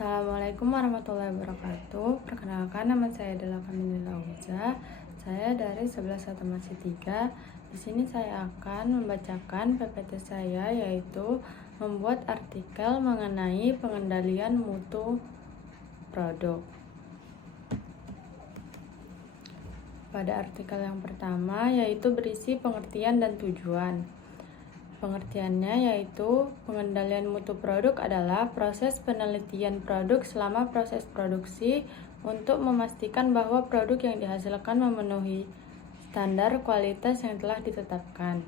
Assalamualaikum warahmatullahi wabarakatuh. Perkenalkan, nama saya adalah Kamilila Uza. Saya dari 11 Otomasi 3. Di sini saya akan membacakan PPT saya, yaitu membuat artikel mengenai pengendalian mutu produk. Pada artikel yang pertama, yaitu berisi pengertian dan tujuan. Pengertiannya yaitu pengendalian mutu produk adalah proses penelitian produk selama proses produksi untuk memastikan bahwa produk yang dihasilkan memenuhi standar kualitas yang telah ditetapkan.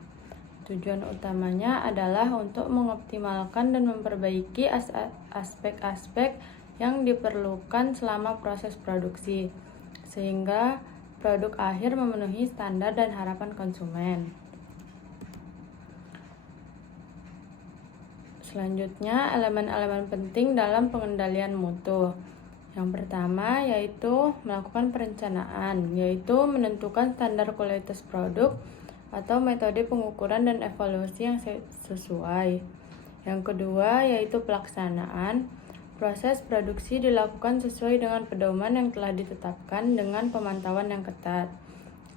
Tujuan utamanya adalah untuk mengoptimalkan dan memperbaiki aspek-aspek yang diperlukan selama proses produksi, sehingga produk akhir memenuhi standar dan harapan konsumen. Selanjutnya, elemen-elemen penting dalam pengendalian mutu. Yang pertama yaitu melakukan perencanaan, yaitu menentukan standar kualitas produk atau metode pengukuran dan evaluasi yang sesuai. Yang kedua yaitu pelaksanaan. Proses produksi dilakukan sesuai dengan pedoman yang telah ditetapkan dengan pemantauan yang ketat.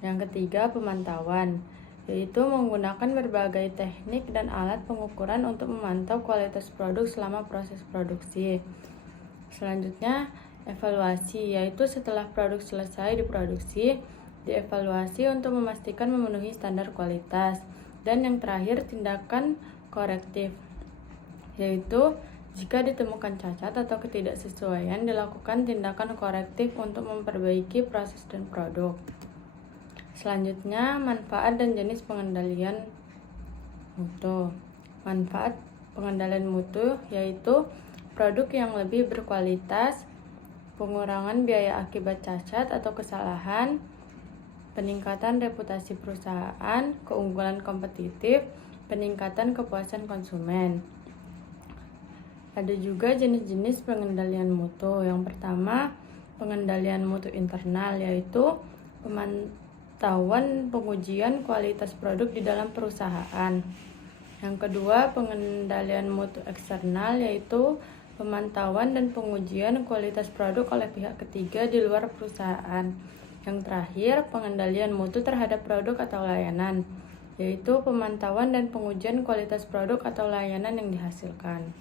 Yang ketiga, pemantauan, yaitu menggunakan berbagai teknik dan alat pengukuran untuk memantau kualitas produk selama proses produksi. Selanjutnya, evaluasi, yaitu setelah produk selesai diproduksi, dievaluasi untuk memastikan memenuhi standar kualitas. Dan yang terakhir, tindakan korektif, yaitu jika ditemukan cacat atau ketidaksesuaian, dilakukan tindakan korektif untuk memperbaiki proses dan produk. Selanjutnya, manfaat dan jenis pengendalian mutu. Manfaat pengendalian mutu yaitu produk yang lebih berkualitas, pengurangan biaya akibat cacat atau kesalahan, peningkatan reputasi perusahaan, keunggulan kompetitif, peningkatan kepuasan konsumen. Ada juga jenis-jenis pengendalian mutu. Yang pertama, pengendalian mutu internal, yaitu pemantauan pengujian kualitas produk di dalam perusahaan. Yang kedua, pengendalian mutu eksternal, yaitu pemantauan dan pengujian kualitas produk oleh pihak ketiga di luar perusahaan. Yang terakhir, pengendalian mutu terhadap produk atau layanan, yaitu pemantauan dan pengujian kualitas produk atau layanan yang dihasilkan.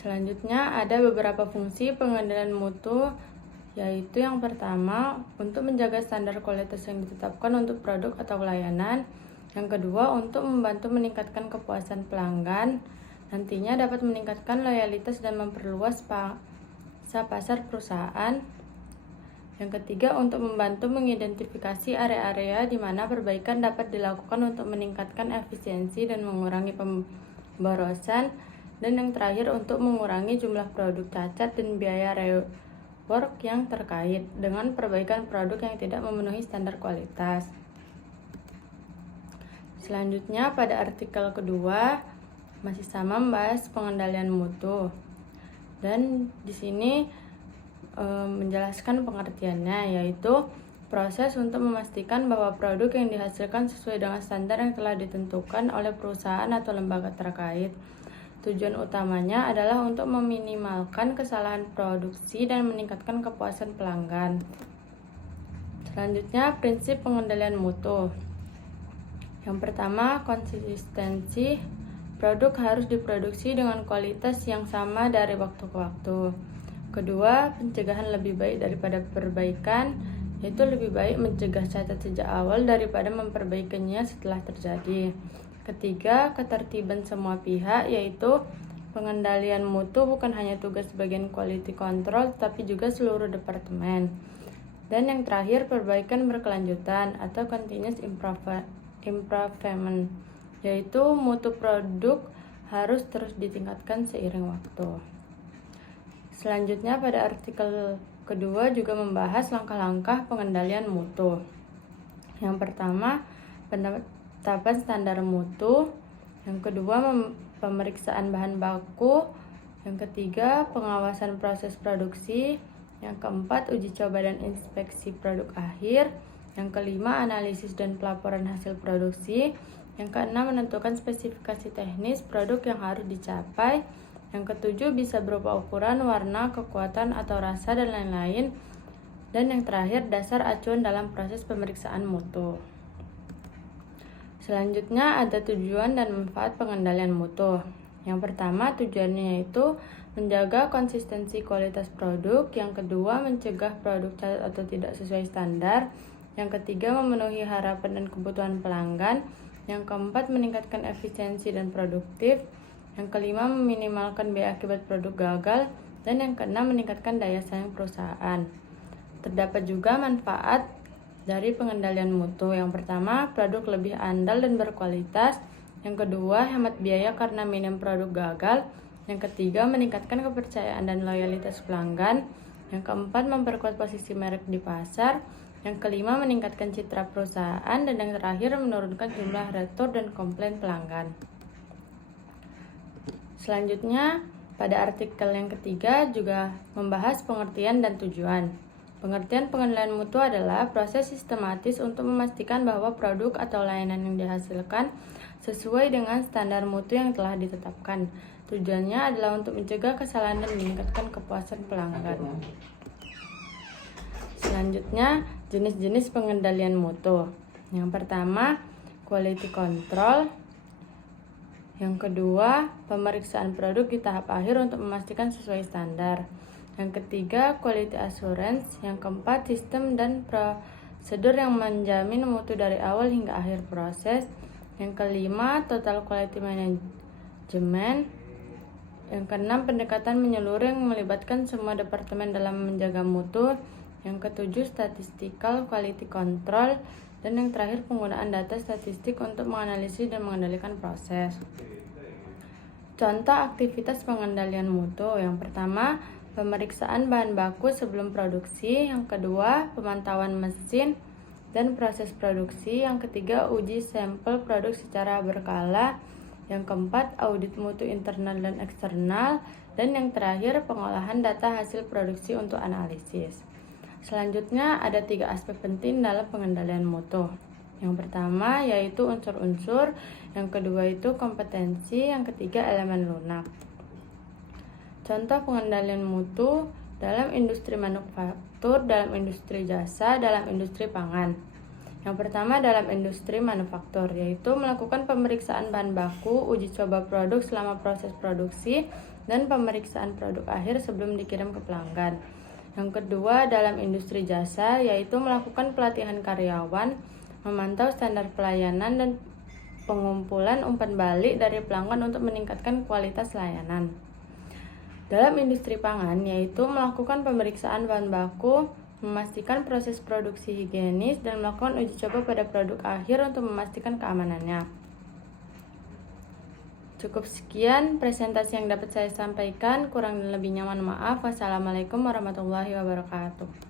Selanjutnya, ada beberapa fungsi pengendalian mutu, yaitu yang pertama, untuk menjaga standar kualitas yang ditetapkan untuk produk atau layanan. Yang kedua, untuk membantu meningkatkan kepuasan pelanggan, nantinya dapat meningkatkan loyalitas dan memperluas pasar perusahaan. Yang ketiga, untuk membantu mengidentifikasi area-area di mana perbaikan dapat dilakukan untuk meningkatkan efisiensi dan mengurangi pemborosan. Dan yang terakhir, untuk mengurangi jumlah produk cacat dan biaya rework yang terkait dengan perbaikan produk yang tidak memenuhi standar kualitas. Selanjutnya, pada artikel kedua masih sama membahas pengendalian mutu. Dan di sini menjelaskan pengertiannya, yaitu proses untuk memastikan bahwa produk yang dihasilkan sesuai dengan standar yang telah ditentukan oleh perusahaan atau lembaga terkait. Tujuan utamanya adalah untuk meminimalkan kesalahan produksi dan meningkatkan kepuasan pelanggan. Selanjutnya, prinsip pengendalian mutu. Yang pertama, konsistensi. Produk harus diproduksi dengan kualitas yang sama dari waktu ke waktu. Kedua, pencegahan lebih baik daripada perbaikan, yaitu lebih baik mencegah cacat sejak awal daripada memperbaikinya setelah terjadi. Ketiga, ketertiban semua pihak, yaitu pengendalian mutu bukan hanya tugas bagian quality control, tapi juga seluruh departemen. Dan yang terakhir, perbaikan berkelanjutan atau continuous improvement, yaitu mutu produk harus terus ditingkatkan seiring waktu. Selanjutnya, pada artikel kedua juga membahas langkah-langkah pengendalian mutu. Yang pertama, penetapan standar mutu. Yang kedua, pemeriksaan bahan baku. Yang ketiga, pengawasan proses produksi. Yang keempat, uji coba dan inspeksi produk akhir. Yang kelima, analisis dan pelaporan hasil produksi. Yang keenam, menentukan spesifikasi teknis produk yang harus dicapai. Yang ketujuh bisa berupa ukuran, warna, kekuatan atau rasa, dan lain-lain. Dan yang terakhir, dasar acuan dalam proses pemeriksaan mutu. Selanjutnya ada tujuan dan manfaat pengendalian mutu. Yang pertama, tujuannya yaitu menjaga konsistensi kualitas produk. Yang kedua, mencegah produk cacat atau tidak sesuai standar. Yang ketiga, memenuhi harapan dan kebutuhan pelanggan. Yang keempat, meningkatkan efisiensi dan produktif. Yang kelima, meminimalkan biaya akibat produk gagal. Dan yang keenam, meningkatkan daya saing perusahaan. Terdapat juga manfaat dari pengendalian mutu. Yang pertama, produk lebih andal dan berkualitas. Yang kedua, hemat biaya karena minim produk gagal. Yang ketiga, meningkatkan kepercayaan dan loyalitas pelanggan. Yang keempat, memperkuat posisi merek di pasar. Yang kelima, meningkatkan citra perusahaan. Dan yang terakhir, menurunkan jumlah retur dan komplain pelanggan. Selanjutnya, pada artikel yang ketiga juga membahas pengertian dan tujuan. Pengertian pengendalian mutu adalah proses sistematis untuk memastikan bahwa produk atau layanan yang dihasilkan sesuai dengan standar mutu yang telah ditetapkan. Tujuannya adalah untuk mencegah kesalahan dan meningkatkan kepuasan pelanggan. Selanjutnya, jenis-jenis pengendalian mutu. Yang pertama, quality control. Yang kedua, pemeriksaan produk di tahap akhir untuk memastikan sesuai standar. Yang ketiga, quality assurance. Yang keempat, sistem dan prosedur yang menjamin mutu dari awal hingga akhir proses. Yang kelima, total quality management. Yang keenam, pendekatan menyeluruh yang melibatkan semua departemen dalam menjaga mutu. Yang ketujuh, statistical quality control. Dan yang terakhir, penggunaan data statistik untuk menganalisis dan mengendalikan proses. Contoh aktivitas pengendalian mutu. Yang pertama, pemeriksaan bahan baku sebelum produksi. Yang kedua, pemantauan mesin dan proses produksi. Yang ketiga, uji sampel produk secara berkala. Yang keempat, audit mutu internal dan eksternal. Dan yang terakhir, pengolahan data hasil produksi untuk analisis. Selanjutnya, ada 3 aspek penting dalam pengendalian mutu. Yang pertama yaitu unsur-unsur, yang kedua itu kompetensi, yang ketiga elemen lunak. Contoh pengendalian mutu dalam industri manufaktur, dalam industri jasa, dalam industri pangan. Yang pertama dalam industri manufaktur, yaitu melakukan pemeriksaan bahan baku, uji coba produk selama proses produksi, dan pemeriksaan produk akhir sebelum dikirim ke pelanggan. Yang kedua dalam industri jasa, yaitu melakukan pelatihan karyawan, memantau standar pelayanan, dan pengumpulan umpan balik dari pelanggan untuk meningkatkan kualitas layanan. Dalam industri pangan, yaitu melakukan pemeriksaan bahan baku, memastikan proses produksi higienis, dan melakukan uji coba pada produk akhir untuk memastikan keamanannya. Cukup sekian presentasi yang dapat saya sampaikan, kurang dan lebihnya mohon maaf. Wassalamualaikum warahmatullahi wabarakatuh.